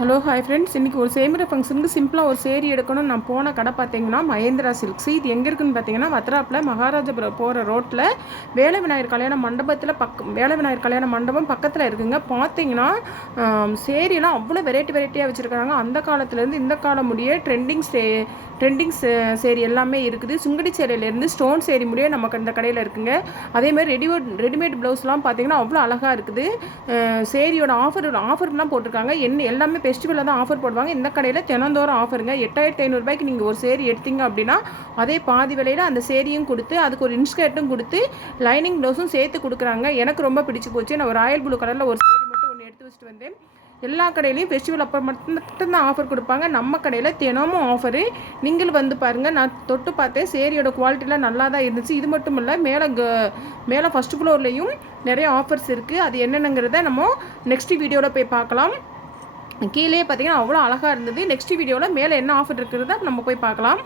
Hello hi friends, இன்றைக்கி ஒரு சேமிர ஃபங்க்ஷனுக்கு சிம்பிளாக ஒரு சேரீ எடுக்கணும். நான் போன கடை பார்த்தீங்கன்னா மகேந்திரா சில்க்ஸ். இது எங்கே இருக்குதுன்னு பார்த்தீங்கன்னா வத்ராப்பில் மகாராஜபுரம் போகிற ரோட்டில் வேலை விநாயகர் கல்யாண மண்டபத்தில் வேலை விநாயகர் கல்யாண மண்டபம் பக்கத்தில் இருக்குதுங்க. பார்த்தீங்கன்னா சேரீலாம் அவ்வளோ வெரைட்டியாக வச்சுருக்காங்க. அந்த காலத்துலேருந்து இந்த காலம் முடிய ட்ரெண்டிங் சேரீ எல்லாமே இருக்குது. சுங்கடி சேலையிலேருந்து ஸ்டோன் சேரீ முடிய நமக்கு அந்த கடையில் இருக்குங்க. அதேமாதிரி ரெடிமேட் ப்ளவுஸ்லாம் பார்த்தீங்கன்னா அவ்வளோ அழகாக இருக்குது. சேரீயோட ஆஃபர்லாம் போட்டிருக்காங்க. எல்லாமே ஃபெஸ்டிவலில் தான் ஆஃபர் போடுவாங்க. இந்த கடையில் தினந்தோறும் ஆஃபருங்க. 8500 நீங்கள் ஒரு சேரீ எடுத்தீங்க அப்படின்னா அதே பாதி விலையில் அந்த சேரீயும் கொடுத்து அதுக்கு ஒரு இன்ஸ்கர்ட்டும் கொடுத்து லைனிங் ப்ளவுஸும் சேர்த்து கொடுக்குறாங்க. எனக்கு ரொம்ப பிடிச்சி போச்சு. நான் ஒரு ராயல் ப்ளூ கலரில் ஒரு சேரீ மட்டும் ஒன்று எடுத்து வச்சுட்டு வந்தேன். எல்லா கடையிலையும் ஃபெஸ்டிவல் அப்போ மட்டும்தான் ஆஃபர் கொடுப்பாங்க. நம்ம கடையில் தினமும் ஆஃபரு. நீங்களும் வந்து பாருங்கள். நான் தொட்டு பார்த்தேன். சேரீயோட குவாலிட்டிலாம் நல்லா தான் இருந்துச்சு. இது மட்டும் இல்லை, மேலே ஃபஸ்ட் ஃப்ளோர்லேயும் நிறைய ஆஃபர்ஸ் இருக்குது. அது என்னென்னங்கிறத நம்ம நெக்ஸ்ட் வீடியோவில் போய் பார்க்கலாம். கீழே பார்த்தீங்கன்னா அவ்வளோ அழகாக இருந்தது. நெக்ஸ்ட் வீடியோவில் மேலே என்ன ஆஃபர் இருக்கிறத நம்ம போய் பார்க்கலாம்.